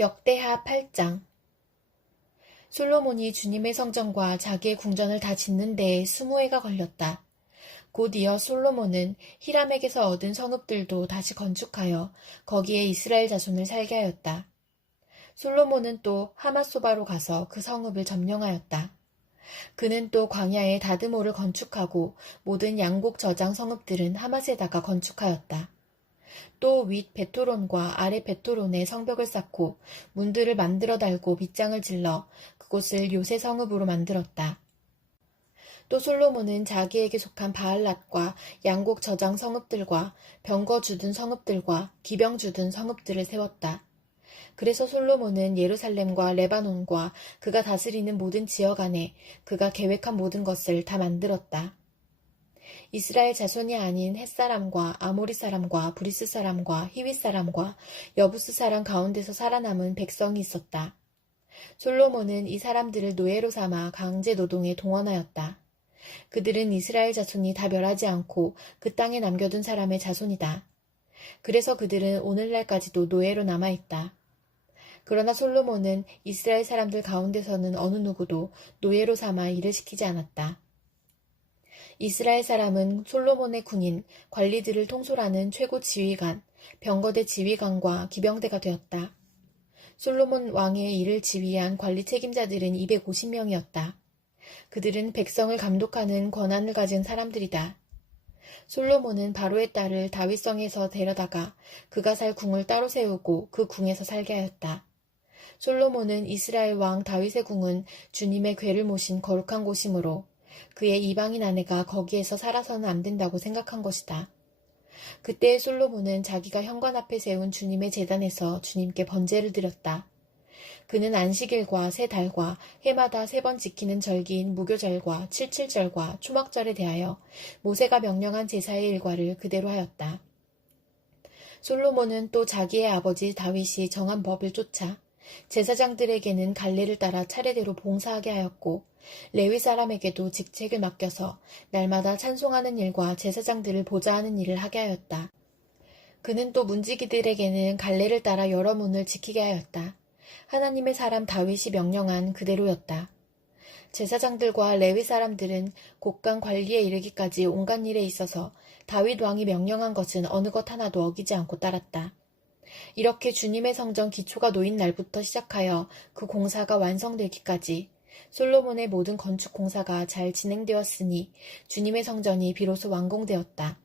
역대하 8장. 솔로몬이 주님의 성전과 자기의 궁전을 다 짓는 데에 20해가 걸렸다. 곧 이어 솔로몬은 히람에게서 얻은 성읍들도 다시 건축하여 거기에 이스라엘 자손을 살게 하였다. 솔로몬은 또 하맛소바로 가서 그 성읍을 점령하였다. 그는 또 광야에 다드모를 건축하고 모든 양곡 저장 성읍들은 하맛에다가 건축하였다. 또 윗 베토론과 아래 베토론에 성벽을 쌓고 문들을 만들어 달고 빗장을 질러 그곳을 요새 성읍으로 만들었다. 또 솔로몬은 자기에게 속한 바알랏과 양곡 저장 성읍들과 병거 주둔 성읍들과 기병 주둔 성읍들을 세웠다. 그래서 솔로몬은 예루살렘과 레바논과 그가 다스리는 모든 지역 안에 그가 계획한 모든 것을 다 만들었다. 이스라엘 자손이 아닌 헷사람과 아모리 사람과 브리스 사람과 히윗 사람과 여부스 사람 가운데서 살아남은 백성이 있었다. 솔로몬은 이 사람들을 노예로 삼아 강제 노동에 동원하였다. 그들은 이스라엘 자손이 다 멸하지 않고 그 땅에 남겨둔 사람의 자손이다. 그래서 그들은 오늘날까지도 노예로 남아있다. 그러나 솔로몬은 이스라엘 사람들 가운데서는 어느 누구도 노예로 삼아 일을 시키지 않았다. 이스라엘 사람은 솔로몬의 군인, 관리들을 통솔하는 최고 지휘관, 병거대 지휘관과 기병대가 되었다. 솔로몬 왕의 일을 지휘한 관리 책임자들은 250명이었다. 그들은 백성을 감독하는 권한을 가진 사람들이다. 솔로몬은 바로의 딸을 다윗성에서 데려다가 그가 살 궁을 따로 세우고 그 궁에서 살게 하였다. 솔로몬은 이스라엘 왕 다윗의 궁은 주님의 궤를 모신 거룩한 곳이므로 그의 이방인 아내가 거기에서 살아서는 안 된다고 생각한 것이다. 그때 솔로몬은 자기가 현관 앞에 세운 주님의 제단에서 주님께 번제를 드렸다. 그는 안식일과 새 달과 해마다 3번 지키는 절기인 무교절과 칠칠절과 초막절에 대하여 모세가 명령한 제사의 일과를 그대로 하였다. 솔로몬은 또 자기의 아버지 다윗이 정한 법을 쫓아 제사장들에게는 갈례를 따라 차례대로 봉사하게 하였고 레위 사람에게도 직책을 맡겨서 날마다 찬송하는 일과 제사장들을 보좌하는 일을 하게 하였다. 그는 또 문지기들에게는 갈례를 따라 여러 문을 지키게 하였다. 하나님의 사람 다윗이 명령한 그대로였다. 제사장들과 레위 사람들은 곡간 관리에 이르기까지 온갖 일에 있어서 다윗 왕이 명령한 것은 어느 것 하나도 어기지 않고 따랐다. 이렇게 주님의 성전 기초가 놓인 날부터 시작하여 그 공사가 완성되기까지 솔로몬의 모든 건축 공사가 잘 진행되었으니 주님의 성전이 비로소 완공되었다.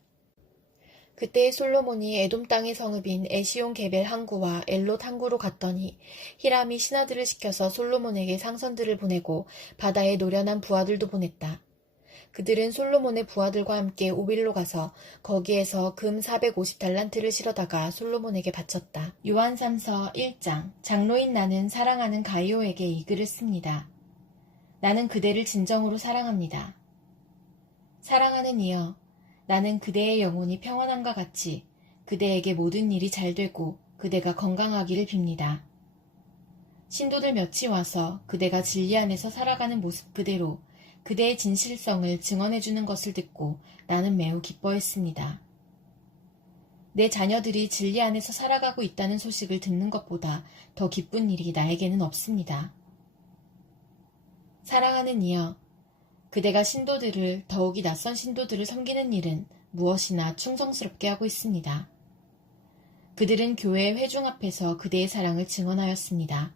그때 솔로몬이 에돔 땅의 성읍인 에시온 게벨 항구와 엘롯 항구로 갔더니 히람이 신하들을 시켜서 솔로몬에게 상선들을 보내고 바다에 노련한 부하들도 보냈다. 그들은 솔로몬의 부하들과 함께 오빌로 가서 거기에서 금 450달란트를 실어다가 솔로몬에게 바쳤다. 요한 3서 1장. 장로인 나는 사랑하는 가이오에게 이 글을 씁니다. 나는 그대를 진정으로 사랑합니다. 사랑하는 이여, 나는 그대의 영혼이 평안함과 같이 그대에게 모든 일이 잘 되고 그대가 건강하기를 빕니다. 신도들 몇이 와서 그대가 진리 안에서 살아가는 모습 그대로 그대의 진실성을 증언해주는 것을 듣고 나는 매우 기뻐했습니다. 내 자녀들이 진리 안에서 살아가고 있다는 소식을 듣는 것보다 더 기쁜 일이 나에게는 없습니다. 사랑하는 이여, 그대가 신도들을 더욱이 낯선 신도들을 섬기는 일은 무엇이나 충성스럽게 하고 있습니다. 그들은 교회 회중 앞에서 그대의 사랑을 증언하였습니다.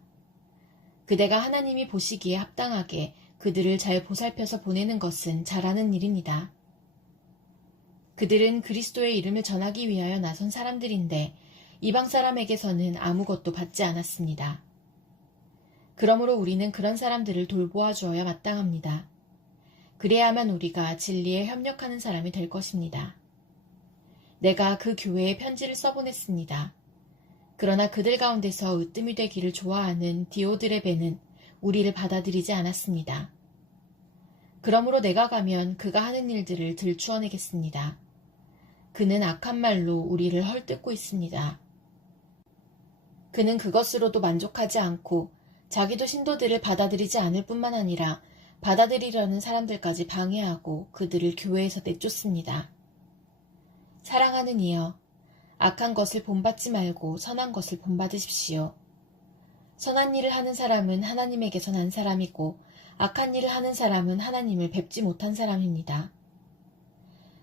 그대가 하나님이 보시기에 합당하게 그들을 잘 보살펴서 보내는 것은 잘하는 일입니다. 그들은 그리스도의 이름을 전하기 위하여 나선 사람들인데 이방 사람에게서는 아무것도 받지 않았습니다. 그러므로 우리는 그런 사람들을 돌보아 주어야 마땅합니다. 그래야만 우리가 진리에 협력하는 사람이 될 것입니다. 내가 그 교회에 편지를 써보냈습니다. 그러나 그들 가운데서 으뜸이 되기를 좋아하는 디오드레베는 우리를 받아들이지 않았습니다. 그러므로 내가 가면 그가 하는 일들을 들추어내겠습니다. 그는 악한 말로 우리를 헐뜯고 있습니다. 그는 그것으로도 만족하지 않고 자기도 신도들을 받아들이지 않을 뿐만 아니라 받아들이려는 사람들까지 방해하고 그들을 교회에서 내쫓습니다. 사랑하는 이여, 악한 것을 본받지 말고 선한 것을 본받으십시오. 선한 일을 하는 사람은 하나님에게서 난 사람이고 악한 일을 하는 사람은 하나님을 뵙지 못한 사람입니다.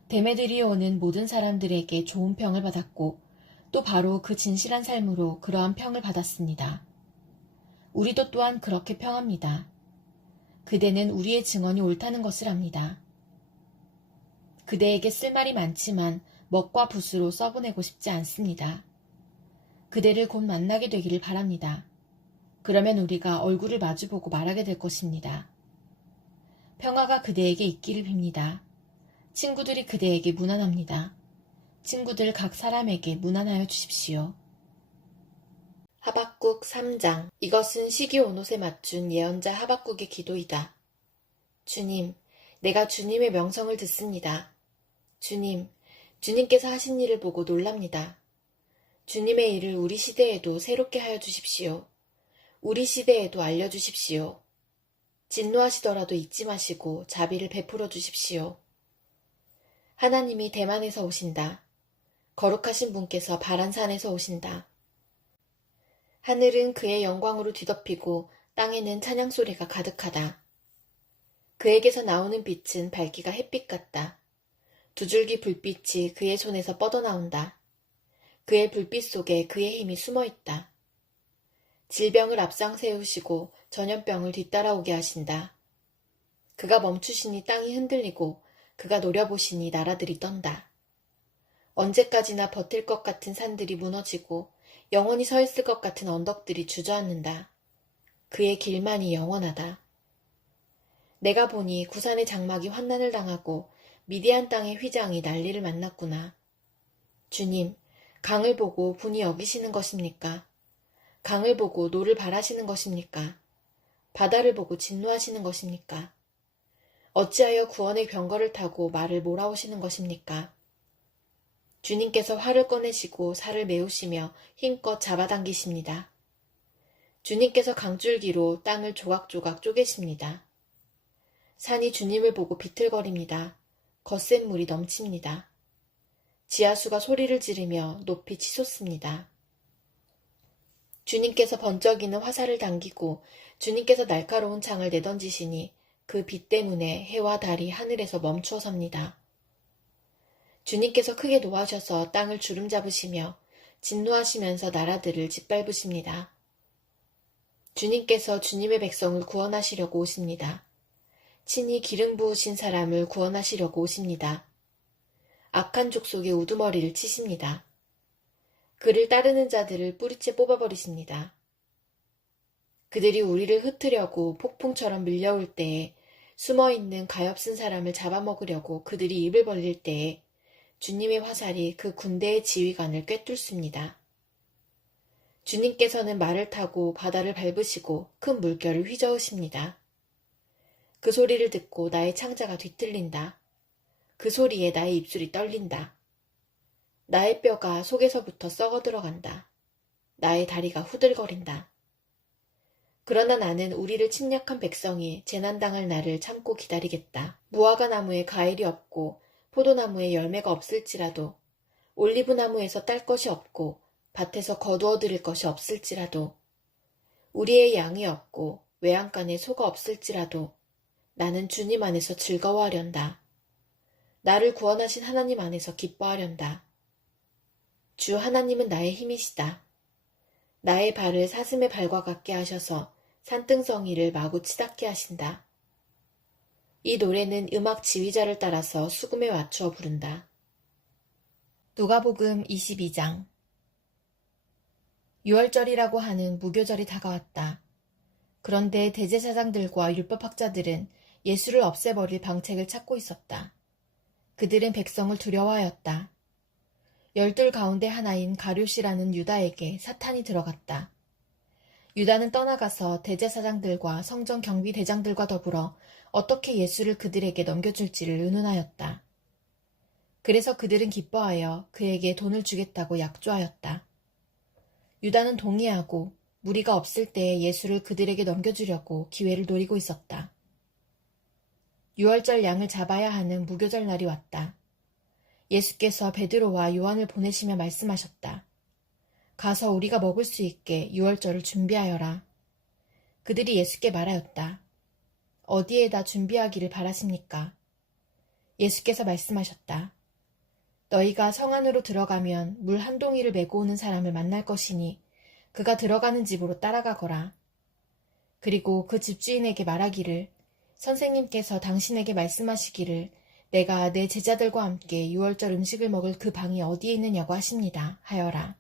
데메드리오는 모든 사람들에게 좋은 평을 받았고 또 바로 그 진실한 삶으로 그러한 평을 받았습니다. 우리도 또한 그렇게 평합니다. 그대는 우리의 증언이 옳다는 것을 압니다. 그대에게 쓸 말이 많지만 먹과 붓으로 써보내고 싶지 않습니다. 그대를 곧 만나게 되기를 바랍니다. 그러면 우리가 얼굴을 마주보고 말하게 될 것입니다. 평화가 그대에게 있기를 빕니다. 친구들이 그대에게 문안합니다. 친구들 각 사람에게 문안하여 주십시오. 하박국 3장. 이것은 시기 온옷에 맞춘 예언자 하박국의 기도이다. 주님, 내가 주님의 명성을 듣습니다. 주님, 주님께서 하신 일을 보고 놀랍니다. 주님의 일을 우리 시대에도 새롭게 하여 주십시오. 우리 시대에도 알려주십시오. 진노하시더라도 잊지 마시고 자비를 베풀어 주십시오. 하나님이 대만에서 오신다. 거룩하신 분께서 바란산에서 오신다. 하늘은 그의 영광으로 뒤덮이고 땅에는 찬양소리가 가득하다. 그에게서 나오는 빛은 밝기가 햇빛 같다. 두 줄기 불빛이 그의 손에서 뻗어나온다. 그의 불빛 속에 그의 힘이 숨어있다. 질병을 앞장 세우시고 전염병을 뒤따라오게 하신다. 그가 멈추시니 땅이 흔들리고 그가 노려보시니 나라들이 떤다. 언제까지나 버틸 것 같은 산들이 무너지고 영원히 서 있을 것 같은 언덕들이 주저앉는다. 그의 길만이 영원하다. 내가 보니 구산의 장막이 환난을 당하고 미디안 땅의 휘장이 난리를 만났구나. 주님, 강을 보고 분이 여기시는 것입니까? 강을 보고 노를 바라시는 것입니까? 바다를 보고 진노하시는 것입니까? 어찌하여 구원의 병거를 타고 말을 몰아오시는 것입니까? 주님께서 활을 꺼내시고 살을 메우시며 힘껏 잡아당기십니다. 주님께서 강줄기로 땅을 조각조각 쪼개십니다. 산이 주님을 보고 비틀거립니다. 거센 물이 넘칩니다. 지하수가 소리를 지르며 높이 치솟습니다. 주님께서 번쩍이는 화살을 당기고 주님께서 날카로운 창을 내던지시니 그 빛 때문에 해와 달이 하늘에서 멈추어 섭니다. 주님께서 크게 노하셔서 땅을 주름 잡으시며 진노하시면서 나라들을 짓밟으십니다. 주님께서 주님의 백성을 구원하시려고 오십니다. 친히 기름 부으신 사람을 구원하시려고 오십니다. 악한 족속의 우두머리를 치십니다. 그를 따르는 자들을 뿌리째 뽑아버리십니다. 그들이 우리를 흩으려고 폭풍처럼 밀려올 때에 숨어있는 가엾은 사람을 잡아먹으려고 그들이 입을 벌릴 때에 주님의 화살이 그 군대의 지휘관을 꿰뚫습니다. 주님께서는 말을 타고 바다를 밟으시고 큰 물결을 휘저으십니다. 그 소리를 듣고 나의 창자가 뒤틀린다. 그 소리에 나의 입술이 떨린다. 나의 뼈가 속에서부터 썩어 들어간다. 나의 다리가 후들거린다. 그러나 나는 우리를 침략한 백성이 재난당할 날을 참고 기다리겠다. 무화과 나무에 과일이 없고 포도나무에 열매가 없을지라도 올리브나무에서 딸 것이 없고 밭에서 거두어 들일 것이 없을지라도 우리의 양이 없고 외양간에 소가 없을지라도 나는 주님 안에서 즐거워하련다. 나를 구원하신 하나님 안에서 기뻐하련다. 주 하나님은 나의 힘이시다. 나의 발을 사슴의 발과 같게 하셔서 산등성이를 마구 치닫게 하신다. 이 노래는 음악 지휘자를 따라서 수금에 맞추어 부른다. 누가복음 22장. 유월절이라고 하는 무교절이 다가왔다. 그런데 대제사장들과 율법학자들은 예수를 없애버릴 방책을 찾고 있었다. 그들은 백성을 두려워하였다. 12 가운데 하나인 가룟이라는 유다에게 사탄이 들어갔다. 유다는 떠나가서 대제사장들과 성전 경비대장들과 더불어 어떻게 예수를 그들에게 넘겨줄지를 의논하였다. 그래서 그들은 기뻐하여 그에게 돈을 주겠다고 약조하였다. 유다는 동의하고 무리가 없을 때에 예수를 그들에게 넘겨주려고 기회를 노리고 있었다. 유월절 양을 잡아야 하는 무교절 날이 왔다. 예수께서 베드로와 요한을 보내시며 말씀하셨다. 가서 우리가 먹을 수 있게 유월절을 준비하여라. 그들이 예수께 말하였다. 어디에다 준비하기를 바라십니까? 예수께서 말씀하셨다. 너희가 성 안으로 들어가면 물 한 동이를 메고 오는 사람을 만날 것이니 그가 들어가는 집으로 따라가거라. 그리고 그 집주인에게 말하기를 선생님께서 당신에게 말씀하시기를 내가 내 제자들과 함께 유월절 음식을 먹을 그 방이 어디에 있느냐고 하십니다. 하여라.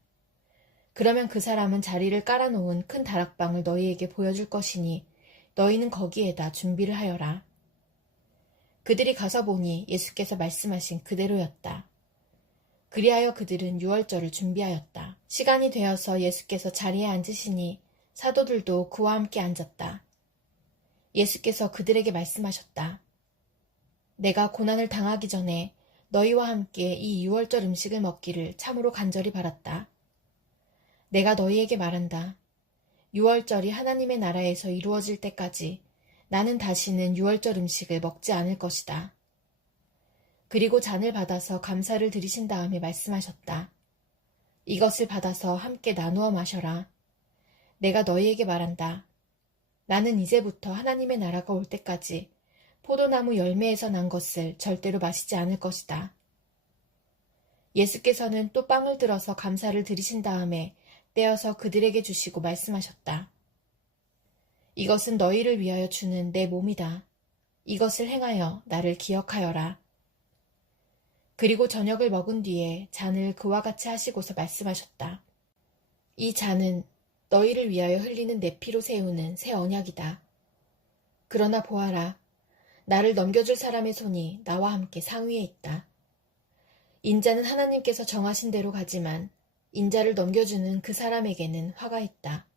그러면 그 사람은 자리를 깔아놓은 큰 다락방을 너희에게 보여줄 것이니 너희는 거기에다 준비를 하여라. 그들이 가서 보니 예수께서 말씀하신 그대로였다. 그리하여 그들은 유월절을 준비하였다. 시간이 되어서 예수께서 자리에 앉으시니 사도들도 그와 함께 앉았다. 예수께서 그들에게 말씀하셨다. 내가 고난을 당하기 전에 너희와 함께 이 유월절 음식을 먹기를 참으로 간절히 바랐다. 내가 너희에게 말한다. 유월절이 하나님의 나라에서 이루어질 때까지 나는 다시는 유월절 음식을 먹지 않을 것이다. 그리고 잔을 받아서 감사를 드리신 다음에 말씀하셨다. 이것을 받아서 함께 나누어 마셔라. 내가 너희에게 말한다. 나는 이제부터 하나님의 나라가 올 때까지 포도나무 열매에서 난 것을 절대로 마시지 않을 것이다. 예수께서는 또 빵을 들어서 감사를 드리신 다음에 떼어서 그들에게 주시고 말씀하셨다. 이것은 너희를 위하여 주는 내 몸이다. 이것을 행하여 나를 기억하여라. 그리고 저녁을 먹은 뒤에 잔을 그와 같이 하시고서 말씀하셨다. 이 잔은 너희를 위하여 흘리는 내 피로 세우는 새 언약이다. 그러나 보아라. 나를 넘겨줄 사람의 손이 나와 함께 상위에 있다. 인자는 하나님께서 정하신 대로 가지만 인자를 넘겨주는 그 사람에게는 화가 있다.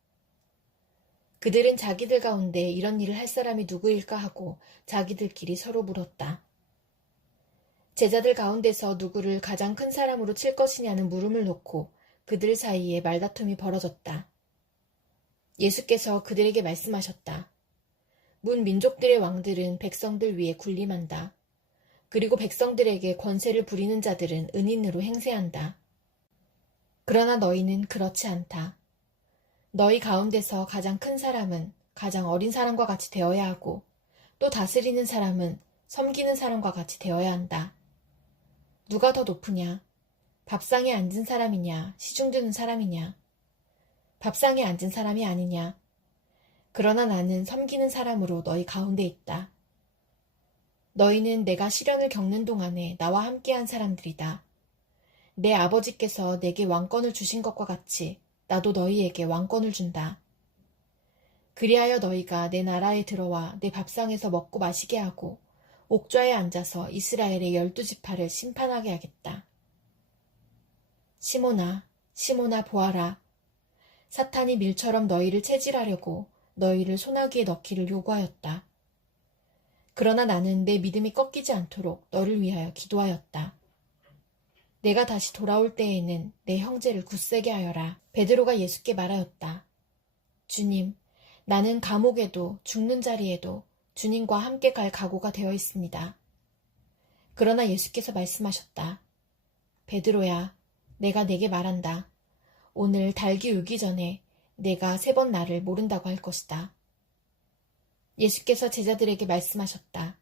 그들은 자기들 가운데 이런 일을 할 사람이 누구일까 하고 자기들끼리 서로 물었다. 제자들 가운데서 누구를 가장 큰 사람으로 칠 것이냐는 물음을 놓고 그들 사이에 말다툼이 벌어졌다. 예수께서 그들에게 말씀하셨다. 문 민족들의 왕들은 백성들 위에 군림한다. 그리고 백성들에게 권세를 부리는 자들은 은인으로 행세한다. 그러나 너희는 그렇지 않다. 너희 가운데서 가장 큰 사람은 가장 어린 사람과 같이 되어야 하고 또 다스리는 사람은 섬기는 사람과 같이 되어야 한다. 누가 더 높으냐? 밥상에 앉은 사람이냐? 시중 드는 사람이냐? 밥상에 앉은 사람이 아니냐? 그러나 나는 섬기는 사람으로 너희 가운데 있다. 너희는 내가 시련을 겪는 동안에 나와 함께한 사람들이다. 내 아버지께서 내게 왕권을 주신 것과 같이 나도 너희에게 왕권을 준다. 그리하여 너희가 내 나라에 들어와 내 밥상에서 먹고 마시게 하고 옥좌에 앉아서 이스라엘의 12지파를 심판하게 하겠다. 시몬아, 시몬아 보아라. 사탄이 밀처럼 너희를 체질하려고 너희를 소나기에 넣기를 요구하였다. 그러나 나는 내 믿음이 꺾이지 않도록 너를 위하여 기도하였다. 내가 다시 돌아올 때에는 내 형제를 굳세게 하여라. 베드로가 예수께 말하였다. 주님, 나는 감옥에도 죽는 자리에도 주님과 함께 갈 각오가 되어 있습니다. 그러나 예수께서 말씀하셨다. 베드로야, 내가 네게 말한다. 오늘 달기 울기 전에 내가 3번 나를 모른다고 할 것이다. 예수께서 제자들에게 말씀하셨다.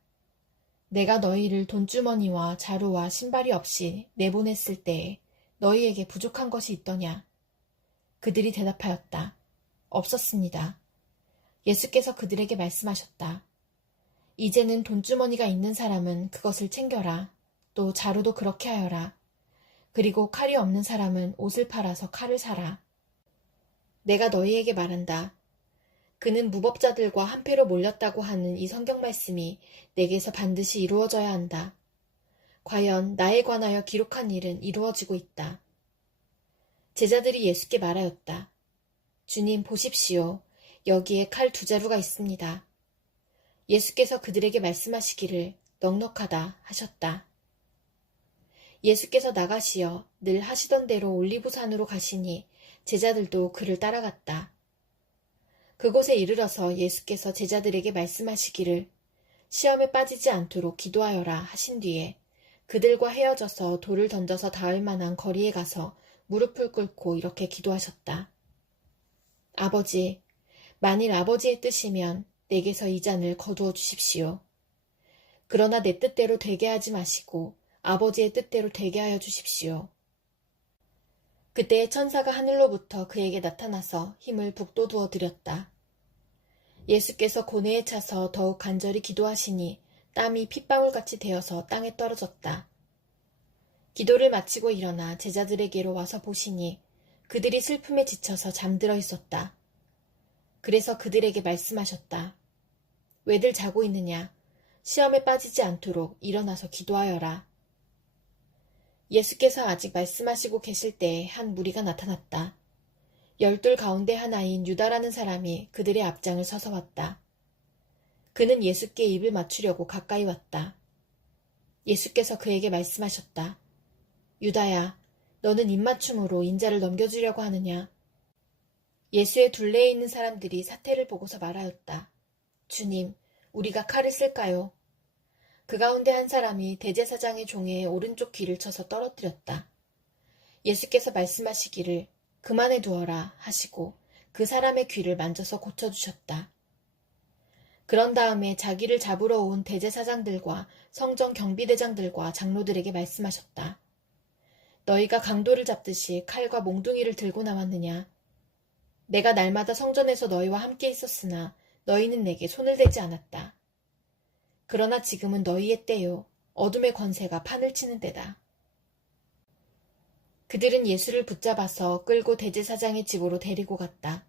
내가 너희를 돈주머니와 자루와 신발이 없이 내보냈을 때에 너희에게 부족한 것이 있더냐? 그들이 대답하였다. 없었습니다. 예수께서 그들에게 말씀하셨다. 이제는 돈주머니가 있는 사람은 그것을 챙겨라. 또 자루도 그렇게 하여라. 그리고 칼이 없는 사람은 옷을 팔아서 칼을 사라. 내가 너희에게 말한다. 그는 무법자들과 한패로 몰렸다고 하는 이 성경 말씀이 내게서 반드시 이루어져야 한다. 과연 나에 관하여 기록한 일은 이루어지고 있다. 제자들이 예수께 말하였다. 주님 보십시오. 여기에 칼 2자루가 있습니다. 예수께서 그들에게 말씀하시기를 넉넉하다 하셨다. 예수께서 나가시어 늘 하시던 대로 올리브산으로 가시니 제자들도 그를 따라갔다. 그곳에 이르러서 예수께서 제자들에게 말씀하시기를 시험에 빠지지 않도록 기도하여라 하신 뒤에 그들과 헤어져서 돌을 던져서 닿을 만한 거리에 가서 무릎을 꿇고 이렇게 기도하셨다. 아버지, 만일 아버지의 뜻이면 내게서 이 잔을 거두어 주십시오. 그러나 내 뜻대로 되게 하지 마시고 아버지의 뜻대로 되게 하여 주십시오. 그때 천사가 하늘로부터 그에게 나타나서 힘을 북돋우어 드렸다. 예수께서 고뇌에 차서 더욱 간절히 기도하시니 땀이 핏방울같이 되어서 땅에 떨어졌다. 기도를 마치고 일어나 제자들에게로 와서 보시니 그들이 슬픔에 지쳐서 잠들어 있었다. 그래서 그들에게 말씀하셨다. 왜들 자고 있느냐? 시험에 빠지지 않도록 일어나서 기도하여라. 예수께서 아직 말씀하시고 계실 때에 한 무리가 나타났다. 12 가운데 하나인 유다라는 사람이 그들의 앞장을 서서 왔다. 그는 예수께 입을 맞추려고 가까이 왔다. 예수께서 그에게 말씀하셨다. 유다야, 너는 입맞춤으로 인자를 넘겨주려고 하느냐? 예수의 둘레에 있는 사람들이 사태를 보고서 말하였다. 주님, 우리가 칼을 쓸까요? 그 가운데 한 사람이 대제사장의 종의 오른쪽 귀를 쳐서 떨어뜨렸다. 예수께서 말씀하시기를 그만해 두어라 하시고 그 사람의 귀를 만져서 고쳐주셨다. 그런 다음에 자기를 잡으러 온 대제사장들과 성전 경비대장들과 장로들에게 말씀하셨다. 너희가 강도를 잡듯이 칼과 몽둥이를 들고 나왔느냐? 내가 날마다 성전에서 너희와 함께 있었으나 너희는 내게 손을 대지 않았다. 그러나 지금은 너희의 때요. 어둠의 권세가 판을 치는 때다. 그들은 예수를 붙잡아서 끌고 대제사장의 집으로 데리고 갔다.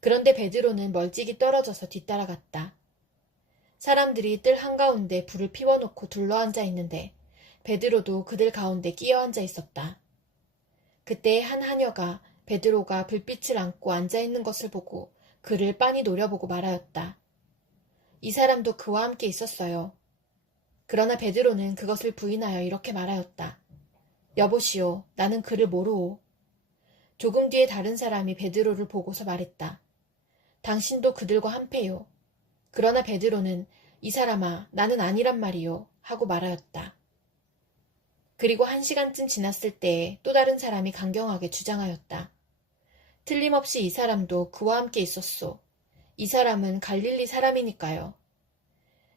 그런데 베드로는 멀찍이 떨어져서 뒤따라갔다. 사람들이 뜰 한가운데 불을 피워놓고 둘러앉아 있는데 베드로도 그들 가운데 끼어앉아 있었다. 그때 한 하녀가 베드로가 불빛을 안고 앉아있는 것을 보고 그를 빤히 노려보고 말하였다. 이 사람도 그와 함께 있었어요. 그러나 베드로는 그것을 부인하여 이렇게 말하였다. 여보시오, 나는 그를 모르오. 조금 뒤에 다른 사람이 베드로를 보고서 말했다. 당신도 그들과 한패요. 그러나 베드로는 이 사람아, 나는 아니란 말이요. 하고 말하였다. 그리고 1시간쯤 지났을 때에 또 다른 사람이 강경하게 주장하였다. 틀림없이 이 사람도 그와 함께 있었소. 이 사람은 갈릴리 사람이니까요.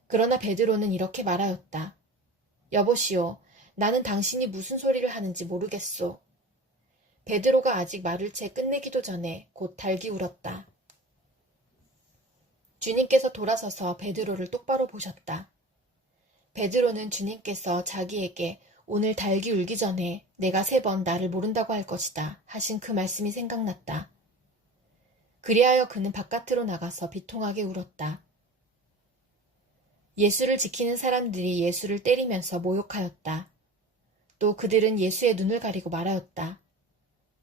그러나 베드로는 이렇게 말하였다. 여보시오, 나는 당신이 무슨 소리를 하는지 모르겠소. 베드로가 아직 말을 채 끝내기도 전에 곧 달기 울었다. 주님께서 돌아서서 베드로를 똑바로 보셨다. 베드로는 주님께서 자기에게 오늘 달기 울기 전에 내가 3번 나를 모른다고 할 것이다 하신 그 말씀이 생각났다. 그리하여 그는 바깥으로 나가서 비통하게 울었다. 예수를 지키는 사람들이 예수를 때리면서 모욕하였다. 또 그들은 예수의 눈을 가리고 말하였다.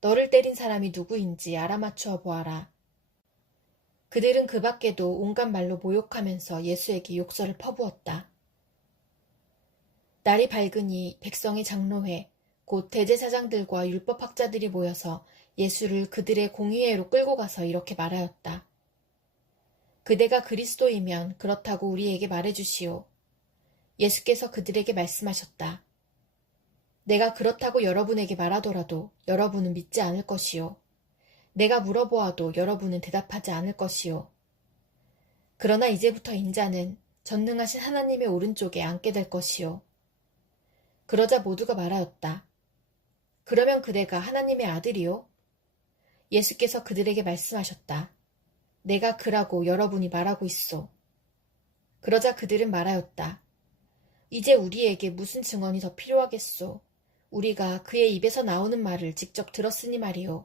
너를 때린 사람이 누구인지 알아맞추어 보아라. 그들은 그 밖에도 온갖 말로 모욕하면서 예수에게 욕설을 퍼부었다. 날이 밝으니 백성의 장로회, 곧 대제사장들과 율법학자들이 모여서 예수를 그들의 공의회로 끌고 가서 이렇게 말하였다. 그대가 그리스도이면 그렇다고 우리에게 말해주시오. 예수께서 그들에게 말씀하셨다. 내가 그렇다고 여러분에게 말하더라도 여러분은 믿지 않을 것이요. 내가 물어보아도 여러분은 대답하지 않을 것이요. 그러나 이제부터 인자는 전능하신 하나님의 오른쪽에 앉게 될 것이요. 그러자 모두가 말하였다. 그러면 그대가 하나님의 아들이요? 예수께서 그들에게 말씀하셨다. 내가 그라고 여러분이 말하고 있소. 그러자 그들은 말하였다. 이제 우리에게 무슨 증언이 더 필요하겠소. 우리가 그의 입에서 나오는 말을 직접 들었으니 말이요.